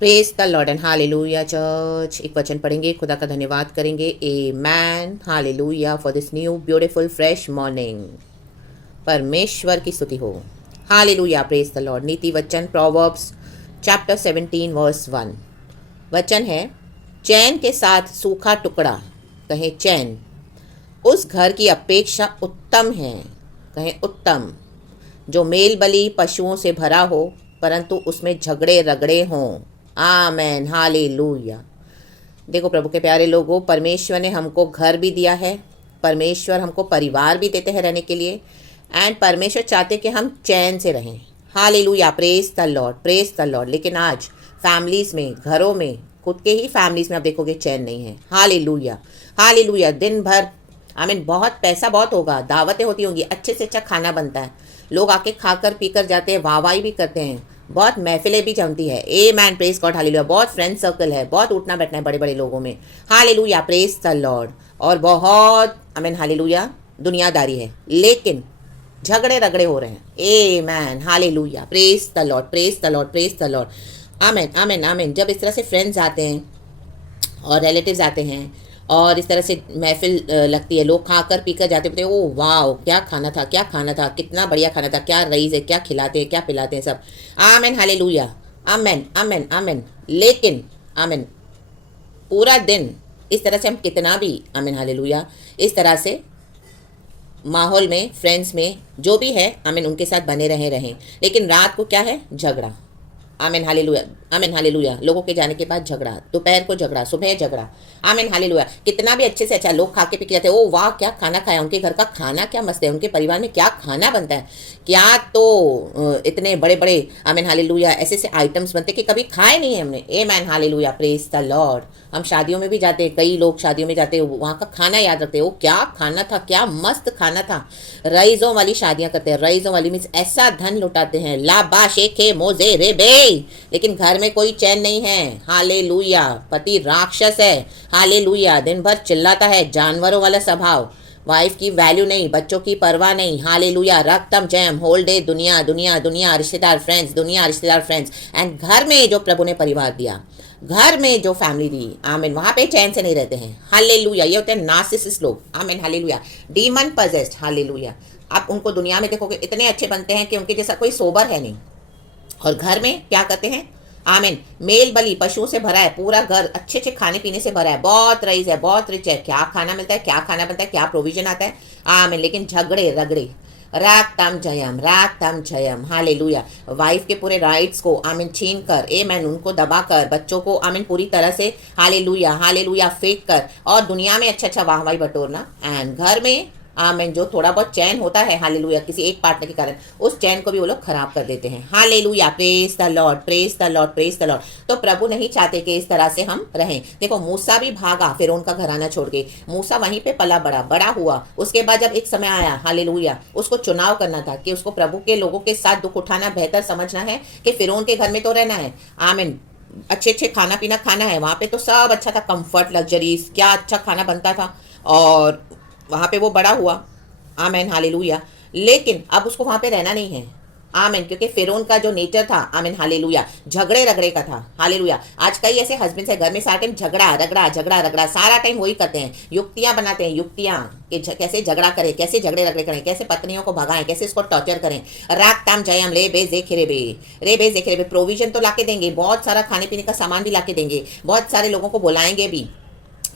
Praise the Lord and hallelujah church. एक वचन पढ़ेंगे, खुदा का धन्यवाद करेंगे। Amen, hallelujah for this new beautiful fresh morning. परमेश्वर की स्तुति हो। Hallelujah, praise the Lord. नीति वचन प्रोवर्ब्स चैप्टर 17 वर्स 1 वचन है, चैन के साथ सूखा टुकड़ा, कहें चैन, उस घर की अपेक्षा उत्तम है, कहें उत्तम, जो मेल बलि पशुओं से भरा हो परंतु उसमें झगड़े रगड़े हों। आमेन, हालेलुया। देखो प्रभु के प्यारे लोगों, परमेश्वर ने हमको घर भी दिया है, परमेश्वर हमको परिवार भी देते हैं रहने के लिए, एंड परमेश्वर चाहते कि हम चैन से रहें। Hallelujah, praise the Lord, praise the Lord. लेकिन आज फैमिलीज़ में, घरों में, खुद के ही फैमिलीज़ में आप देखोगे चैन नहीं है। Hallelujah, hallelujah. दिन भर बहुत पैसा बहुत होगा, दावतें होती होंगी, अच्छे से अच्छा खाना बनता है, लोग आके खाकर पीकर जाते हैं, वाहवाही भी करते हैं, बहुत महफिलें भी जमती है। Man, praise God, hallelujah. बहुत फ्रेंड सर्कल है, बहुत उठना बैठना है बड़े बड़े लोगों में। Hallelujah, praise the Lord. और बहुत हालेलुया दुनियादारी है, लेकिन झगड़े रगड़े हो रहे हैं। Man, hallelujah, praise the Lord, praise the Lord, praise the Lord. Amen, amen, amen. जब इस तरह से फ्रेंड्स आते हैं और रिलेटिव्स आते हैं और इस तरह से महफिल लगती है, लोग खाकर पीकर जाते होते, ओ वाह, क्या खाना था, क्या खाना था, कितना बढ़िया खाना था, क्या रईस है, क्या खिलाते हैं, क्या पिलाते हैं सब। आमेन, हालेलुया, आमेन, आमेन, आमेन। लेकिन आमेन, पूरा दिन इस तरह से हम कितना भी आमेन, हालेलुया, इस तरह से माहौल में, फ्रेंड्स में जो भी है आमेन, उनके साथ बने रहें, लेकिन रात को क्या है, झगड़ा। आमेन, हालेलुया, आमेन, हालेलुया। लोगों के जाने के बाद झगड़ा, दोपहर को झगड़ा, सुबह झगड़ा। आमेन, हालेलुया। कितना भी अच्छे से अच्छा लोग खा के पी के जाते हैं, ओ वाह क्या खाना खाया, उनके घर का खाना क्या मस्त है, उनके परिवार में क्या खाना बनता है, क्या तो इतने बड़े बड़े आमेन, हालेलुया, ऐसे ऐसे आइटम्स बनते कि कभी खाए नहीं है हमने। Man, hallelujah, praise the Lord. हम शादियों में भी जाते हैं, कई लोग शादियों में जाते हैं, वहाँ का खाना याद रखते हैं, वो क्या खाना था, क्या मस्त खाना था। रईसों वाली शादियाँ करते हैं, रईसों वाली मीन्स ऐसा धन लुटाते हैं, लाबा शेखे मोजे रे बे, लेकिन घर में कोई चैन नहीं है। हालेलुया, पति राक्षस है। हालेलुया, दिन भर चिल्लाता है, जानवरों वाला स्वभाव, वाइफ की वैल्यू नहीं, बच्चों की परवाह नहीं। हालेलुया, रक्तम जयम, होल डे दुनिया दुनिया दुनिया, रिश्तेदार फ्रेंड्स, दुनिया रिश्तेदार फ्रेंड्स। एंड घर में जो प्रभु ने परिवार दिया, घर में जो फैमिली दी, आमीन, वहां पे चैन से नहीं रहते हैं। हालेलुया, ये होते हैं नार्सिसिस्ट लोग। आमीन, हालेलुया, डीमन पजेस्ड। हालेलुया, आप उनको दुनिया में देखोगे इतने अच्छे बनते हैं कि उनके जैसा कोई सोबर है नहीं, और घर में क्या करते हैं, आमीन, मेल बलि पशुओं से भरा है, पूरा घर अच्छे अच्छे खाने पीने से भरा है, बहुत रईस है, बहुत रिच है, क्या खाना मिलता है, क्या खाना बनता है, क्या प्रोविजन आता है। आमीन, लेकिन झगड़े रगड़े, रागतम जयम, रागतम जयम। हालेलुया, वाइफ के पूरे राइट्स को आमीन छीन कर, मैन, उनको दबा कर, बच्चों को आमीन पूरी तरह से हालेलुया, हालेलुया फेंक कर, और दुनिया में अच्छा अच्छा वाहवाही बटोरना, एंड घर में आमीन जो थोड़ा बहुत चैन होता है, हालेलुया, किसी एक पार्टनर के कारण, उस चैन को भी वो लोग खराब कर देते हैं। Hallelujah, praise the Lord, praise the Lord, praise the Lord. तो प्रभु नहीं चाहते कि इस तरह से हम रहें। देखो मूसा भी भागा फिर उनका घराना छोड़ के, मूसा वहीं पे पला बड़ा बड़ा हुआ। उसके बाद जब एक समय आया, हालेलुया, उसको चुनाव करना था कि उसको प्रभु के लोगों के साथ दुख उठाना बेहतर समझना है कि फिरौन के घर में तो रहना है। आमीन, अच्छे अच्छे खाना पीना खाना है, वहाँ पे तो सब अच्छा था, कंफर्ट, लग्जरीज, क्या अच्छा खाना बनता था, और वहाँ पे वो बड़ा हुआ। आमीन, हालेलुया। लेकिन अब उसको वहाँ पे रहना नहीं है। आमीन, क्योंकि फिरौन का जो नेचर था, आमीन, हालेलुया, झगड़े रगड़े का था। हालेलुया, आज कई ऐसे हस्बैंड्स है घर में सारा टाइम झगड़ा रगड़ा, झगड़ा रगड़ा, सारा टाइम वही करते हैं, युक्तियां बनाते हैं, युक्तियां कि कैसे झगड़ा करें, कैसे झगड़े रगड़े करें, कैसे पत्नियों को भगाएं, कैसे इसको टॉर्चर करें। राग ताम जयम ले बे जे खिरे बे, रे बे जे खिरे बे। प्रोविजन तो लाके देंगे, बहुत सारा खाने पीने का सामान भी लाके देंगे, बहुत सारे लोगों को बुलाएंगे भी,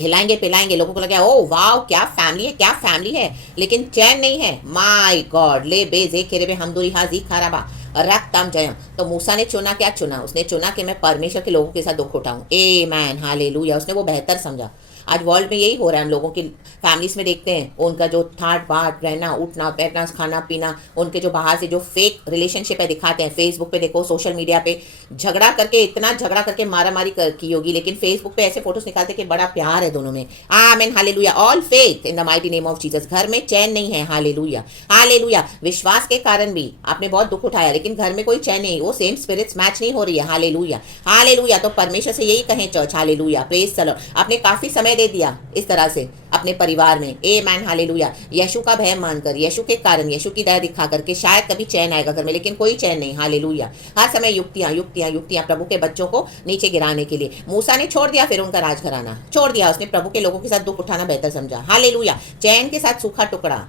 खिलाएंगे पिलाएंगे, लोगों को लगे ओ वाह क्या फैमिली है, क्या फैमिली है, लेकिन चैन नहीं है। माय गॉड, ले बेजे खेरे बे हमदुरी हाजी खराबा, रख तम जयम। तो मूसा ने चुना, क्या चुना, उसने चुना कि मैं परमेश्वर के लोगों के साथ दुख उठाऊं। मैन, हालेलुया, उसने वो बेहतर समझा। आज वर्ल्ड में यही हो रहा है, हम लोगों की फैमिलीज में देखते हैं, उनका जो ठाट बाट रहना, उठना बैठना, खाना पीना, उनके जो बाहर से जो फेक रिलेशनशिप है दिखाते हैं, फेसबुक पे देखो, सोशल मीडिया पे झगड़ा करके, इतना झगड़ा करके मारा मारी की होगी, लेकिन फेसबुक पे ऐसे फोटोज निकालते कि बड़ा प्यार है दोनों में। आमीन, hallelujah, all fake in the mighty name of Jesus. घर में चैन नहीं है। Hallelujah, hallelujah. विश्वास के कारण भी आपने बहुत दुख उठाया, लेकिन घर में कोई चैन नहीं, वो सेम स्पिरिट्स मैच नहीं हो रही है। Hallelujah, hallelujah. तो परमेश्वर से यही कहें church, hallelujah, praise the Lord. आपने काफी समय दे दिया इस तरह से अपने परिवार में। Amen hallelujah. यीशु का भय मानकर, यीशु के कारण, यीशु की दया दिखा करके शायद कभी चैन आएगा घर में, लेकिन कोई चैन नहीं। हालेलुया। हर समय युक्तियां युक्तियां युक्तियां प्रभु के बच्चों को नीचे गिराने के लिए। मूसा ने छोड़ दिया फिर उनका राजघराना, छोड़ दिया, उसने प्रभु के लोगों के साथ दुख उठाना बेहतर समझा। हालेलुया। चैन के साथ सूखा टुकड़ा।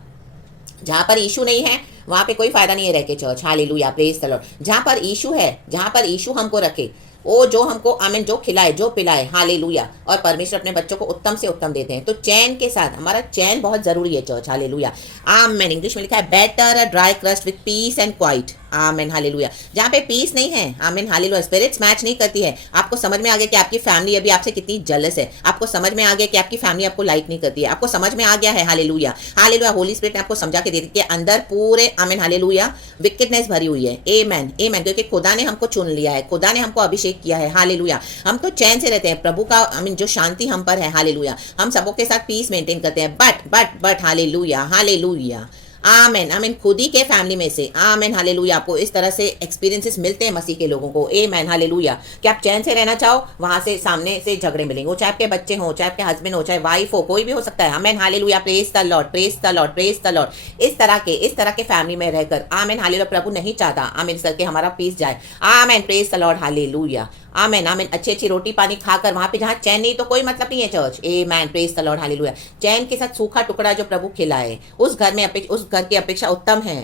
जहां पर यीशु नहीं है वहां पे कोई फायदा नहीं है रह के church. Hallelujah, praise the Lord. जहां पर यीशु है, जहां पर यीशु हमको रखे, वो जो हमको आमीन जो खिलाए जो पिलाए। हालेलुया। और परमेश्वर अपने बच्चों को उत्तम से उत्तम देते हैं। तो चैन के साथ, हमारा चैन बहुत जरूरी है चर्च। हालेलुया। आमीन। इंग्लिश में लिखा है better a dry crust with peace and quiet. आमीन हालेलुया। जहाँ पे पीस नहीं है, आमीन हालेलुया, स्पिरिट्स मैच नहीं करती है। आपको समझ में आ गया कि आपकी फैमिली अभी आपसे कितनी जलस है। आपको समझ में आ गया कि आपकी फैमिली आपको लाइक नहीं करती है। आपको समझ में आ गया है। Hallelujah hallelujah. होली स्पिरिट ने आपको समझा के दे दी कि अंदर पूरे आमीन हालेलुया विकेटनेस भरी हुई है। आमेन आमेन। क्योंकि खुदा ने हमको चुन लिया है, खुदा ने हमको अभिषेक किया है। हालेलुया। हम तो चैन से रहते हैं, प्रभु का आमीन जो शांति हम पर है। हालेलुया। हम सबों के साथ पीस मेंटेन करते हैं। But hallelujah hallelujah. Amen amen. खुद ही के फैमिली में से आमेन हालेलुया आपको इस तरह से एक्सपीरियंसेस मिलते हैं मसीह के लोगों को। Amen hallelujah. कि आप चैन से रहना चाहो, वहां से सामने से झगड़े मिलेंगे, वो चाहे आपके बच्चे हो, चाहे आपके हस्बैंड हो, चाहे वाइफ हो, कोई भी हो सकता है। Amen hallelujah. Praise the Lord, praise the Lord, praise the Lord. इस तरह के फैमिली में रहकर आमेन हालेलुया प्रभु नहीं चाहता आमेन इस करके हमारा पीस जाए। Amen. Praise the Lord. Hallelujah. Amen amen. अच्छी अच्छी रोटी पानी खाकर वहां पे जहां चैन नहीं तो कोई मतलब नहीं है church. Amen. Praise the Lord. Hallelujah. चैन के साथ सूखा टुकड़ा जो प्रभु खिलाए, उस घर की अपेक्षा उत्तम है।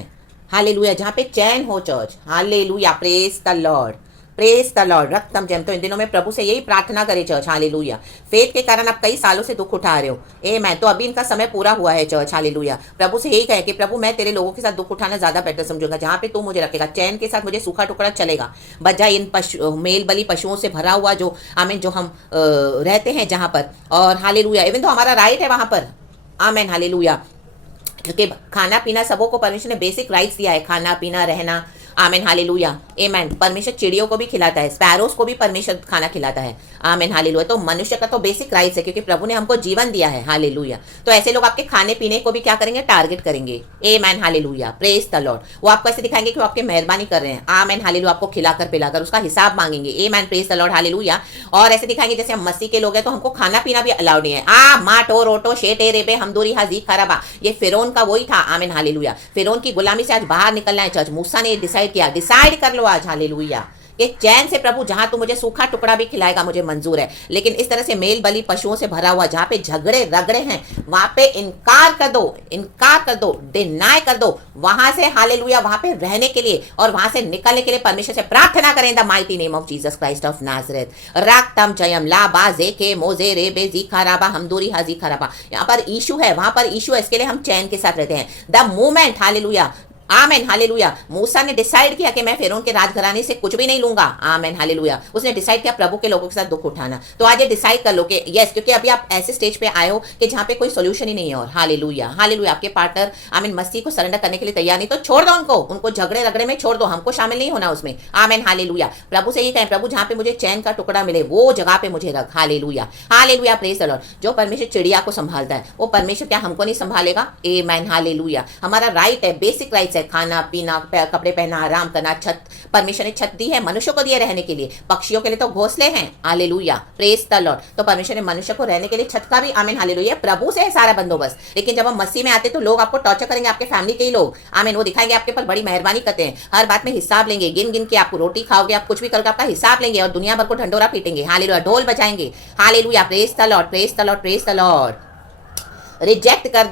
हालेलुया। जहां पे चैन हो church. Hallelujah. Praise the Lord, praise the Lord. रक्तम जैम। तो इन दिनों में प्रभु से यही प्रार्थना करे चर्च। हालेलुया। फेथ के कारण आप कई सालों से दुख उठा रहे हो। मैं तो अभी इनका समय पूरा हुआ है चर्च। हालेलुया। प्रभु से यही कहे कि प्रभु मैं तेरे लोगों के साथ दुख उठाना ज्यादा बेटर समझूंगा। जहां पे तू मुझे रखेगा चैन के साथ, मुझे सूखा टुकड़ा चलेगा, बजाय इन मेल बलि पशुओं से भरा हुआ जो आमीन जो हम रहते हैं जहां पर। और हालेलुया। इवन तो हमारा राइट है वहां पर। आमीन हालेलुया। क्योंकि खाना पीना सबों को परमेश्वर ने बेसिक राइट्स दिया है, खाना पीना रहना। आमीन हालेलुया। आमीन। परमेश्वर चिड़ियों को भी खिलाता है, स्पैरोस को भी परमेश्वर खाना खिलाता है। आमीन हालेलुया। तो मनुष्य का तो बेसिक राइट्स है क्योंकि प्रभु ने हमको जीवन दिया है। हालेलुया। तो ऐसे लोग आपके खाने पीने को भी क्या करेंगे, टारगेट करेंगे। आमीन हालेलुया। Praise the Lord. वो आपको ऐसे दिखाएंगे कि वो आपके मेहरबानी कर रहे हैं। आमीन हालेलुया। आपको खिलाकर पिलाकर उसका हिसाब मांगेंगे। आमीन। Praise the Lord. हालेलुया। और ऐसे दिखाएंगे जैसे हम मसीह के लोग हैं तो हमको खाना पीना भी अलाउड नहीं है। माटो रोटो शेटे रेबे हमदूरी हाजी खराबा। ये फिरौन का वही था। आमीन हालेलुया। फिरौन की गुलामी से आज बाहर निकलना है चर्च। मूसा ने डिसाइड किया, डिसाइड कर लो आज। हालेलुया। कि चैन से प्रभु जहां तू मुझे सूखा टुकड़ा भी खिलाएगा मुझे मंजूर है, लेकिन इस तरह से मेल बलि पशुओं से भरा हुआ जहां पे झगड़े रगड़े हैं वहां पे इनकार कर दो, डिनाई कर दो वहां से। हालेलुया। वहां पे रहने के लिए और वहां से निकलने के लिए परमेश्वर से प्रार्थना करें the mighty name of Jesus Christ of Nazareth. राक्तम जयम लाबा जेके मोजे रेबे जी खराबा हमदूरी हाजी खराबा। यहाँ पर यीशु है, वहां पर यीशु है, इसके लिए हम चैन के साथ रहते हैं। The moment hallelujah amen hallelujah मूसा ने डिसाइड किया कि मैं फिरौन के राजघराने से कुछ भी नहीं लूंगा। Amen hallelujah. उसने डिसाइड किया प्रभु के लोगों के साथ दुख उठाना। तो आज ये डिसाइड कर लो कि यस, क्योंकि अभी आप ऐसे स्टेज पे आए हो कि जहां पे कोई सोल्यूशन ही नहीं है। और हालेलुया हालेलुया। आपके पार्टनर आमीन मसीह को सरेंडर करने के लिए तैयार नहीं, तो छोड़ दो उनको झगड़े रगड़े में छोड़ दो, हमको शामिल नहीं होना उसमें। Amen hallelujah. प्रभु से ये कहें, प्रभु जहां पे मुझे चैन का टुकड़ा मिले वो जगह पे मुझे रख। Hallelujah hallelujah. Praise the Lord. जो परमेश्वर चिड़िया को संभालता है वो परमेश्वर क्या हमको नहीं संभालेगा? Amen hallelujah. हमारा राइट है, बेसिक राइट्स है, खाना पीना, कपड़े पहनना, आराम करना, छत परमेश्वर ने छत दी है, मनुष्य को दिए रहने के लिए। पक्षियों के लिए तो घोंसले हैं। हालेलुया। Praise the Lord. तो परमेश्वर ने मनुष्य को रहने के लिए छत का भी आमीन हालेलुया प्रभु से है सारा बंदोबस्त। लेकिन जब हम मसीह में आते तो लोग आपको टॉर्चर करेंगे, आपके फैमिली के ही लोग। आमीन। वो दिखाएंगे आपके पर बड़ी मेहरबानी करते हैं, हर बात में हिसाब लेंगे, गिन गिन के आपको रोटी खाओगे, आप कुछ भी करके आपका हिसाब लेंगे और दुनिया भर को ढंडोरा पीटेंगे। हालेलुया। ढोल बजाएंगे। Hallelujah. Praise the Lord, praise the Lord, praise the Lord. Reject कर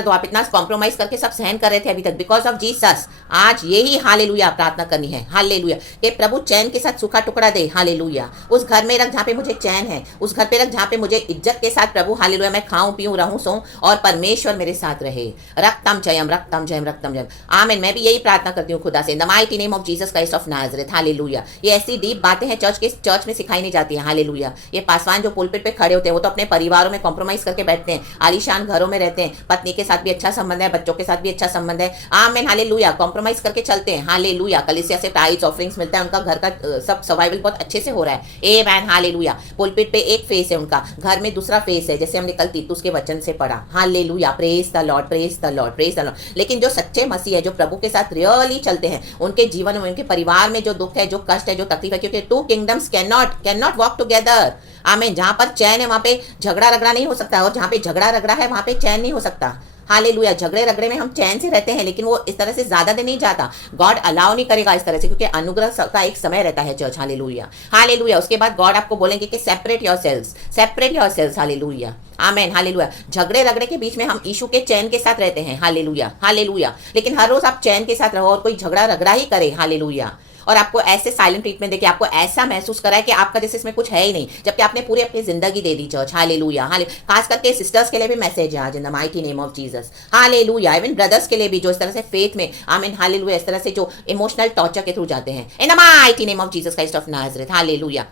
दो। आप इतना कॉम्प्रोमाइज करके सब सहन कर रहे थे अभी तक, बिकॉज ऑफ जीसस। आज यही हालेलुया प्रार्थना करनी है। हालेलुया कि प्रभु चैन के साथ सूखा टुकड़ा दे। हालेलुया। उस घर में रख जहाँ पे मुझे चैन है, उस घर पे रख जहाँ पे मुझे इज्जत के साथ प्रभु हालेलुया मैं खाऊं पीऊं रहूं सो और परमेश्वर मेरे साथ रहे। रक्तम जयम, रक्तम जयम, रक्तम जयम। आमीन। मैं भी यही प्रार्थना करती हूँ खुदा से, the mighty name of Jesus Christ of Nazareth. Hallelujah. ये ऐसी डीप बातें हैं चर्च में सिखाई नहीं जाती है। हालेलुया। ये पासवान जो पुलपिट पे खड़े होते हैं वो तो अपने परिवारों में कॉम्प्रोमाइज करके बैठते हैं, आलीशान घरों में रहते हैं, पत्नी के साथ भी अच्छा संबंध है, बच्चों के साथ भी अच्छा संबंध है, आमेन, हालेलुया, कॉम्प्रोमाइज करके चलते हैं, हालेलुया, कलीसिया से टाइट्स ऑफरिंग्स मिलता है, उनका घर का सब सर्वाइवल बहुत अच्छे से हो रहा है, आमेन, हालेलुया। पुलपिट पे एक फेस है उनका, घर में दूसरा फेस है, जैसे हमने कल तीतुस के वचन से पढ़ा, hallelujah, praise the Lord, praise the Lord, praise the Lord. लेकिन जो सच्चे मसीह है, जो प्रभु के साथ रियली चलते हैं, उनके जीवन में, उनके परिवार में जो दुख है, जो कष्ट है, जो तकलीफ है, क्योंकि to kingdoms can not walk together, आमीन। जहां पर चैन है वहां पे झगड़ा रगड़ा नहीं हो सकता, और जहां पे झगड़ा रगड़ा है वहां पे चैन नहीं हो सकता, हालेलुया। झगड़े रगड़े में हम चैन से रहते हैं, लेकिन वो इस तरह से ज्यादा दिन नहीं जाता, गॉड अलाउ नहीं करेगा इस तरह से, क्योंकि अनुग्रह का एक समय रहता है चर्च, हालेलुया, हालेलुया। उसके बाद गॉड आपको बोलेंगे कि separate yourselves, hallelujah, amen, hallelujah. झगड़े रगड़े के बीच में हम यीशु के चैन के साथ रहते हैं, हालेलुया, हालेलुया। लेकिन हर रोज आप चैन के साथ रहो और कोई झगड़ा रगड़ा ही करे, हालेलुया, और आपको ऐसे साइलेंट ट्रीटमेंट देके आपको ऐसा महसूस कराए कि आपका जैसे इसमें कुछ है ही नहीं, जबकि आपने पूरी अपनी जिंदगी दे दी चर्च, हालेलुया, खास करके सिस्टर्स के लिए भी मैसेज है आज, इन the mighty name of Jesus, hallelujah. Even brothers के लिए भी जो इस तरह से फेथ में, आमीन, हालेलुया, इस तरह से जो इमोशनल टॉर्चर के थ्रू जाते हैं, in the mighty name of Jesus Christ of Nazareth, hallelujah,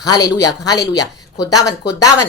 hallelujah, hallelujah. खुदावन,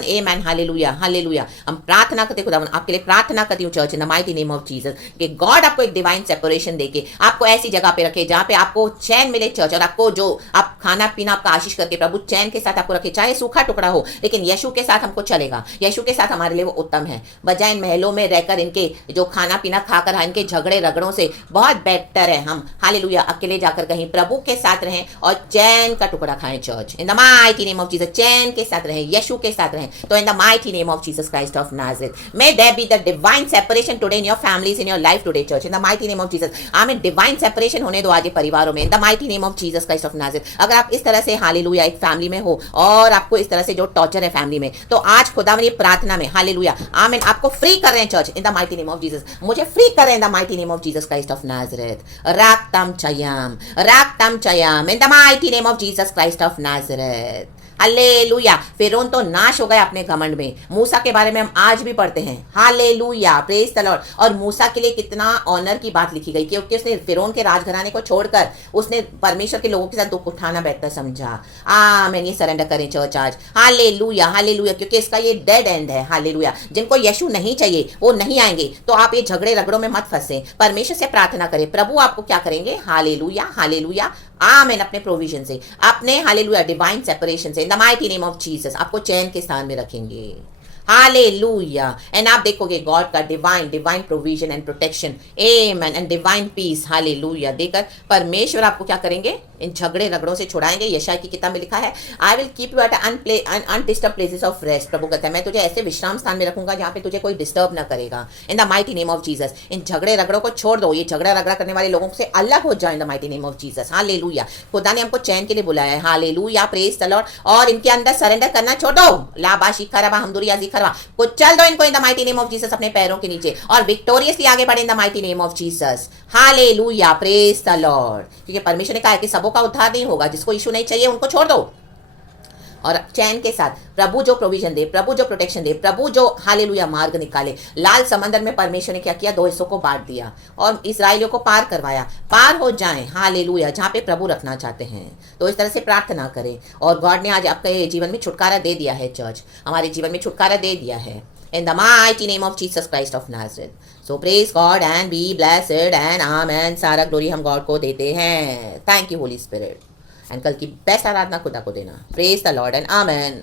आमेन, हालेलुया, हालेलुया। हम प्रार्थना करते खुदावन, आपके लिए प्रार्थना करती हूँ church, in the mighty name of Jesus, कि गॉड आपको एक डिवाइन सेपरेशन देके आपको ऐसी जगह पे रखे जहाँ पे आपको चैन मिले चर्च, और आपको जो आप खाना पीना आपका आशीष करके प्रभु चैन के साथ आपको रखे, चाहे सूखा टुकड़ा हो, लेकिन यीशु के साथ हमको चलेगा, यीशु के साथ हमारे लिए वो उत्तम है, बजाय इन महलों में रहकर इनके जो खाना पीना खाकर इनके झगड़े रगड़ों से बहुत बेटर है हम, हालेलुया, अकेले जाकर कहीं प्रभु के साथ रहें और चैन का टुकड़ा खाएं church, in the mighty name of Jesus, चैन के साथ रहें, यीशु के साथ रहें। तो in the mighty name of Jesus Christ of Nazareth, may there be the divine separation today in your families, in your life today church, in the mighty name of Jesus, amen. Divine separation होने दो आज परिवारों में, in the mighty name of Jesus Christ of Nazareth. अगर आप इस तरह से, हालेलुया, एक फैमिली में हो और आपको इस तरह से जो टॉर्चर है फैमिली में, तो आज खुदावन ये प्रार्थना में, हालेलुया, आमीन, आपको फ्री कर रहे हैं church, in the mighty name of Jesus, मुझे फ्री कर रहे हैं in the mighty name of Jesus Christ of Nazareth, राक्तम चयाम, in the mighty name of Jesus Christ of Nazareth, hallelujah. फिरौन तो नाश हो गया अपने घमंड में, मूसा के बारे में हम आज भी पढ़ते हैं, हालेलुया, प्रेज द लॉर्ड। और मूसा के लिए कितना ऑनर की बात लिखी गई, क्योंकि उसने फिरौन के राजघराने को छोड़कर उसने परमेश्वर के लोगों के साथ दुख उठाना बेहतर समझा, आमीन। ये सरेंडर करें चर्च आज, हालेलुया, हालेलुया, क्योंकि इसका ये डेड एंड है, हालेलुया। जिनको यीशु नहीं चाहिए वो नहीं आएंगे, तो आप ये झगड़े रगड़ों में मत फंसे, परमेश्वर से प्रार्थना करें, प्रभु आपको क्या करेंगे, हालेलुया, हालेलुया, आमीन, अपने प्रोविजन से, अपने, हालेलुया, डिवाइन सेपरेशन से, इन the mighty name of Jesus आपको चैन के स्थान में रखेंगे, हालेलुया। एंड आप देखोगे गॉड का divine provision and protection, amen, and divine peace, hallelujah, देकर परमेश्वर आपको क्या करेंगे, इन झगड़े रगड़ों से छुड़ाएंगे। यशायाह की किताब में लिखा है, I will keep you at undisturbed places of rest, प्रभु कहता है मैं तुझे ऐसे विश्राम स्थान में रखूंगा जहां पे तुझे कोई डिस्टर्ब ना करेगा, in the mighty name of Jesus. इन झगड़े रगड़ों को छोड़ दो, ये झगड़ा रगड़ा करने वाले लोगों से अलग हो जाओ, इन the mighty name of Jesus, hallelujah. खुदा ने हमको चैन के लिए बुलाया है, हालेलुया, प्रेज द लॉर्ड। और इनके अंदर सरेंडर करना छोड़ दो, लाबा शिखरवा हमदुरिया जिखरवा, कुछ चल दो इनको इन the mighty name of Jesus अपने पैरों के नीचे, और विक्टोरियसली आगे बढ़े इन the mighty name of Jesus, hallelujah, praise the Lord. क्योंकि परमेश्वर ने कहा है कि सबों का उद्धार नहीं होगा, जिसको यीशु नहीं चाहिए उनको छोड़ दो, और चैन के साथ प्रभु जो प्रोविजन दे, प्रभु जो प्रोटेक्शन दे, प्रभु जो, हालेलुया, मार्ग निकाले। लाल समंदर में परमेश्वर ने क्या किया, दो हिस्सों को बांट दिया और इजराइलियों को पार करवाया, पार हो जाएं, हालेलुया, जहां पे प्रभु रखना चाहते हैं। तो इस तरह से प्रार्थना करें, और गॉड ने आज आपके जीवन में छुटकारा दे दिया है चर्च, हमारे जीवन में छुटकारा दे दिया है, in the mighty name of Jesus Christ of Nazareth. So praise God and be blessed and amen. सारा ग्लोरी हम गॉड को देते हैं। Thank you Holi spirit. And कल की बेस्ट आराधना खुदा को देना। Praise the Lord and amen.